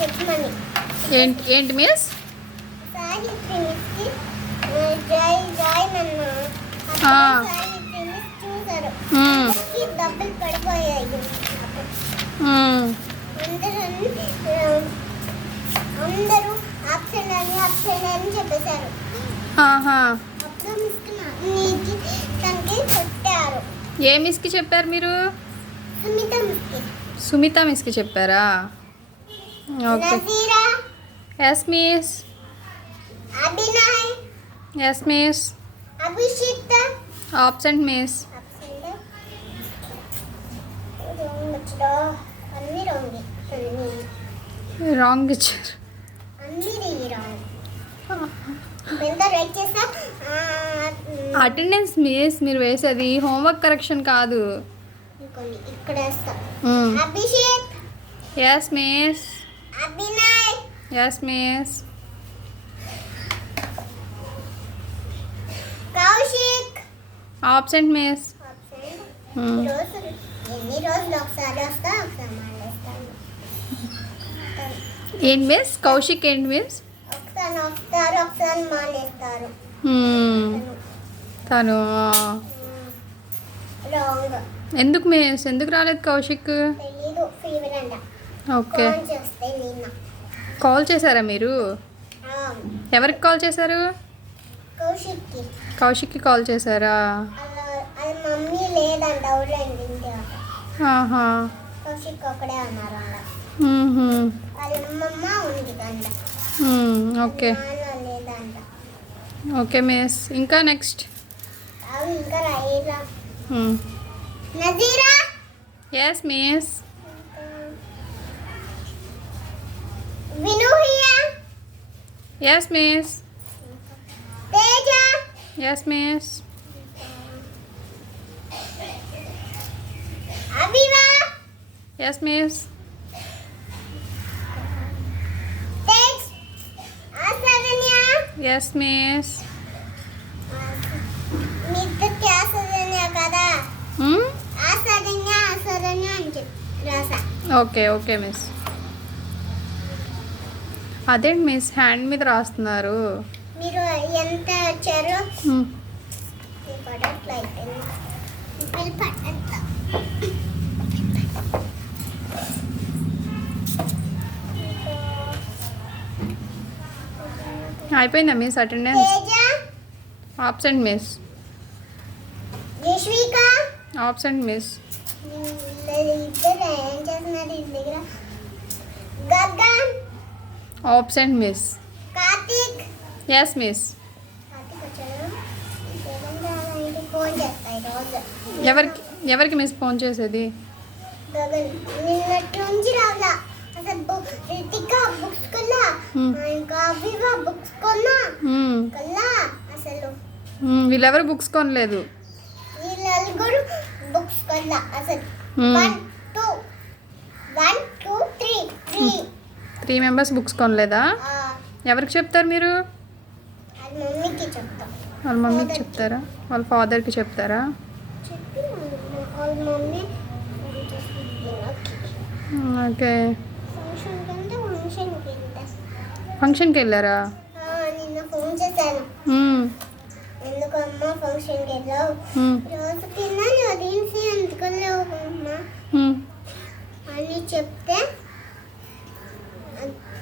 చెప్పమని. ఏంటి ఏంటి మిస్? సాహిత్రి మిస్కి జై జై నన్ను సాహిత్రి మిస్ చూసారు. డబ్బులు పడిపోయాయి. అందరూ ఆప్షన్ అని చెప్పేశారు. అప్పుడు మిస్కి తనకి కొట్టారు. ఏ మిస్కి చెప్పారు మీరు? సుమిత మిస్కి. సుమిత మిస్కి చెప్పారా? Okay. Nazeera. Yes miss. Abhinay. Yes miss. Abhishith. Absent miss. అన్ని రాంగ్ ఇచ్చారు. అటెండెన్స్ మిస్ మీరు వేసేది హోంవర్క్ కరెక్షన్ కాదు. ఇక్కడ Abhishek. Yes miss. Abhinay. Yes miss. Kaushik. Absent miss. ఎన్ని రోజులు ఒకసారి వస్తా ఒకసారి మానేస్తాను. ఏంటి మిస్? కౌశిక్ ఏంటి మిస్? ఒకసారి మానేస్తారు. తను రాంగ్. ఎందుకు మిస్? ఎందుకు రాలేదు కౌశిక్? తెలీదు, ఫీవర్ అంట. ఓకే. కాల్ చేశారా మీరు? ఎవరికి కాల్ చేశారు? కౌశిక్కి. కౌశిక్కి కాల్ చేశారా? అది మమ్మీ లేదంట ఊళ్ళండి. కౌశిక్ ఒక్కడే ఉన్నారు అలా. వాళ్ళ అమ్మమ్మ ఉంది అంట. ఓకే లేదంట. Okay miss. ఇంకా నెక్స్ట్. ఇంకా రాయిలా. నజీరా. Yes miss. వినూహియా. Yes miss. Teja. Yes miss. అభివా. Yes miss. తేజ్. ఆసరణ్య. Yes miss. మిద్దకి ఆసరణ్య కదా. ఆసరణ్య అని చెప్పి రాసా. Okay okay miss. అదేంటి మిస్ హ్యాండ్ మీద రాస్తున్నారు? మీరు ఎంత వచ్చారో బటర్ఫ్లై అయిపోయిందా miss attendance? Absent miss. Yashwika. Absent miss. ఇద్దరు ఏం చేస్తున్నారు ఇంటి దగ్గర? Gagan. Absent miss. Karthik. Yes miss. Karthik వచ్చారు. ఫోన్ చేస్తా ఈరోజు. ఎవరికి మిస్ ఫోన్ చేసేది? గగన్ నిన్నటి నుంచి రావాలా. అసలు రితిక బుక్స్ కొన్నా, ఇంకా అభివా బుక్స్ కొన్నా కల్లా. అసలు వీళ్ళెవరు బుక్స్ కొనలేదు. వీళ్ళు నలుగురు బుక్స్ కొన్నా. అసలు 3 మెంబర్స్ బుక్స్ కొనలేదా? ఎవరికి చెప్తారు మీరు? మమ్మీకి చెప్తాం. వాళ్ళ మమ్మీకి చెప్తారా? వాళ్ళ ఫాదర్కి చెప్తారా? ఓకే. ఫంక్షన్కి వెళ్ళారా? నిన్న ఫోన్ చేశాను. ఎందుకు అమ్మ ఫంక్షన్కి వెళ్ళావు? రోజు తిన్నాను రీల్స్ ఎందుకు వెళ్ళావు అమ్మా అని చెప్తే,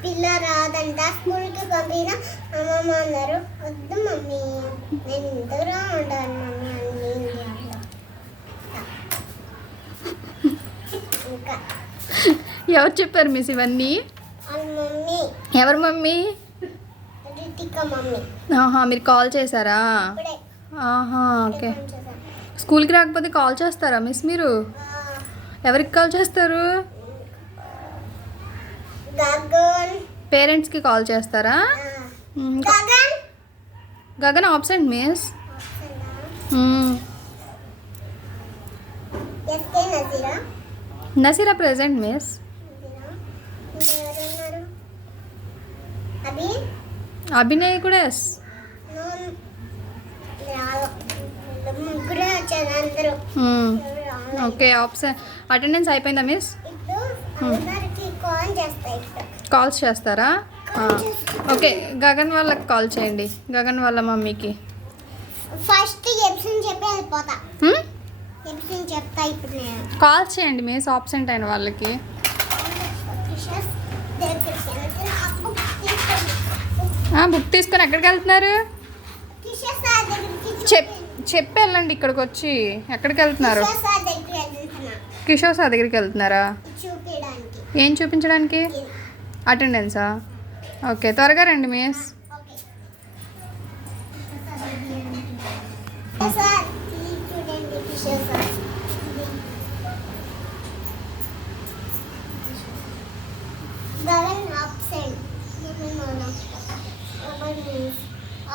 పిల్ల రాదంట స్కూల్కి పంపిన అమ్మమ్మ అన్నారు. వద్దు మమ్మీ నేను ఇంతగా ఉంటాను మమ్మీ అని. ఇంకా ఎవరు చెప్పారు మిస్ ఇవన్నీ? మమ్మీ. ఎవరు మమ్మీ? రితిక మమ్మీ. మీరు కాల్ చేశారా? ఓకే. స్కూల్కి రాకపోతే కాల్ చేస్తారా మిస్ మీరు? ఎవరికి కాల్ చేస్తారు? పేరెంట్స్కి కాల్ చేస్తారా? Gagan absent miss. Nasira present miss. Abhinay కూడా ఎస్. ఓకే. ఆప్షన్ అటెండెన్స్ అయిపోయిందా మిస్? కాల్స్ చేస్తారా? ఓకే, గగన్ వాళ్ళకి కాల్ చేయండి, గగన్ వాళ్ళ మమ్మీకి. ఫస్ట్ ఎప్సిన్ చెప్పి వెళ్ళిపోతా. ఎప్సిన్ చెప్తా ఇప్పుడు నేను. కాల్స్ చేయండి మిస్, ఆబ్సెంట్ అయిన వాళ్ళకి. కిషోర్ దగ్గరికి వెళ్తే ఆ బుక్ తీసుకొని బుక్ తీసుకొని ఎక్కడికి వెళ్తున్నారు? కిషోర్ సార్ దగ్గరికి చెప్పి వెళ్ళండి ఇక్కడికి వచ్చి. ఎక్కడికి వెళ్తున్నారు? కిషోర్ సార్ దగ్గరికి వెళ్తున్నా కిషోర్ సార్ దగ్గరికి వెళ్తున్నారా? చూపించడానికి. ఏం చూపించడానికి? అటెండెన్సా? ఓకే, త్వరగా రండి మిస్. ఓకే సార్ ఇది చూడండి Kishore sir. Gagan absent.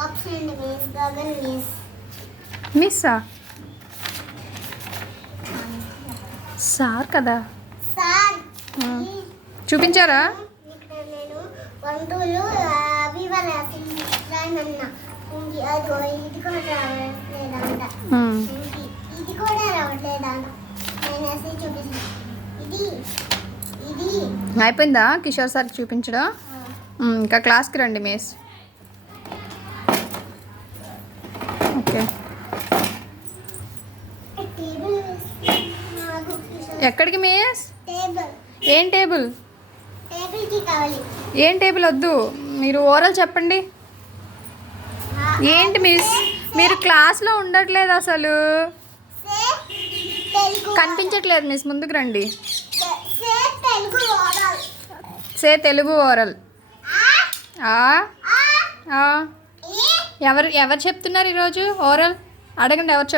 Absent means Gagan means. మిస్సా? సార్ కదా. సార్ చూపించారా? ఇక్కడ నేను వంటలు అవి రాసి రాయమన్నా. అదో ఇది కూడా రావట్లేదంట. ఇది కూడా రావట్లేదంట. నేను వేసి చూపిస్తాను. ఇది ఇది అయిపోయిందా కిషోర్ సార్కి చూపించడం? ఇంకా క్లాస్కి రండి మిస్. ఓకే, టేబుల్ నాకు ఎక్కడికి మిస్? టేబుల్ ఏం టేబుల్? టేబుల్కి కావాలి. ఏం టేబుల్ వద్దు, మీరు ఓరల్ చెప్పండి. ఏంటి మిస్, మీరు క్లాస్లో ఉండట్లేదు అసలు. తెలుగు కనిపించట్లేదు మిస్, ముందుకు రండి. తెలుగు ఓరల్. తెలుగు ఓరల్. ఎవరు చెప్తున్నారు ఈరోజు ఓరల్? అడగండి ఎవరు